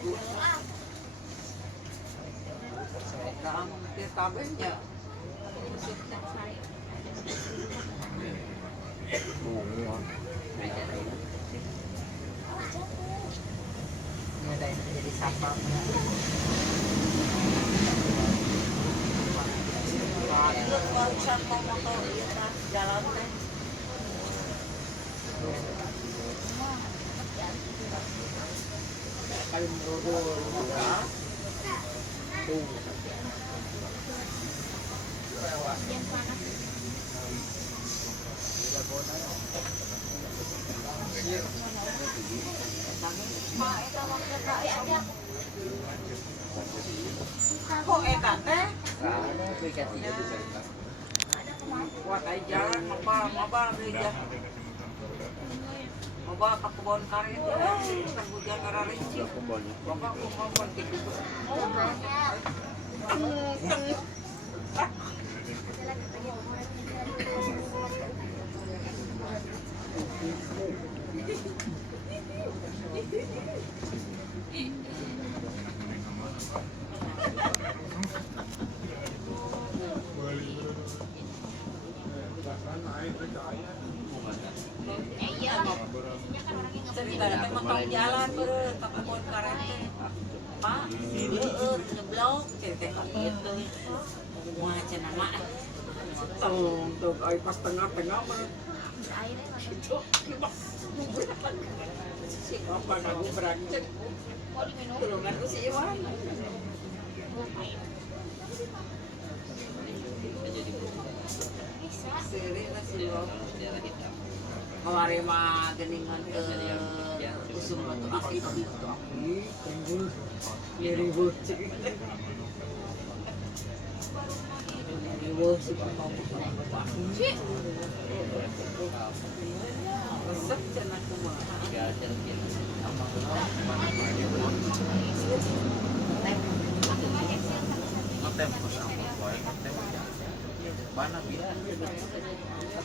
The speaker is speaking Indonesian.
Ang tabenya. Bungo. Nggak jadi sampah. Itu barusan mau motor jalan teh. Kayu merodol buka. Tuh. Yang panas. Kok eta teh? Ada aplikasinya bisa. Wah, kayak jalan maba gereja. Maba ke kebun karet kan hujan karena rinci. Bapak mau pergi juga. Cerita teh motong jalan beureut ka kebun karet teh. Pak, beureut ngeblok cerita kitu. Moal cenah mah. Tuh ai pas tengah-tengah mah. Itu si apa kamu berangkat? Tulungan ku si Iwan. Seri lah si Iwan. Kemari mah geningan ke usung batu aki tadi batu aki tenggul ribut cik ribut si papa batu aki resep cenah kumaha Ngetem pas ampun wae ngetem. Mana gitu.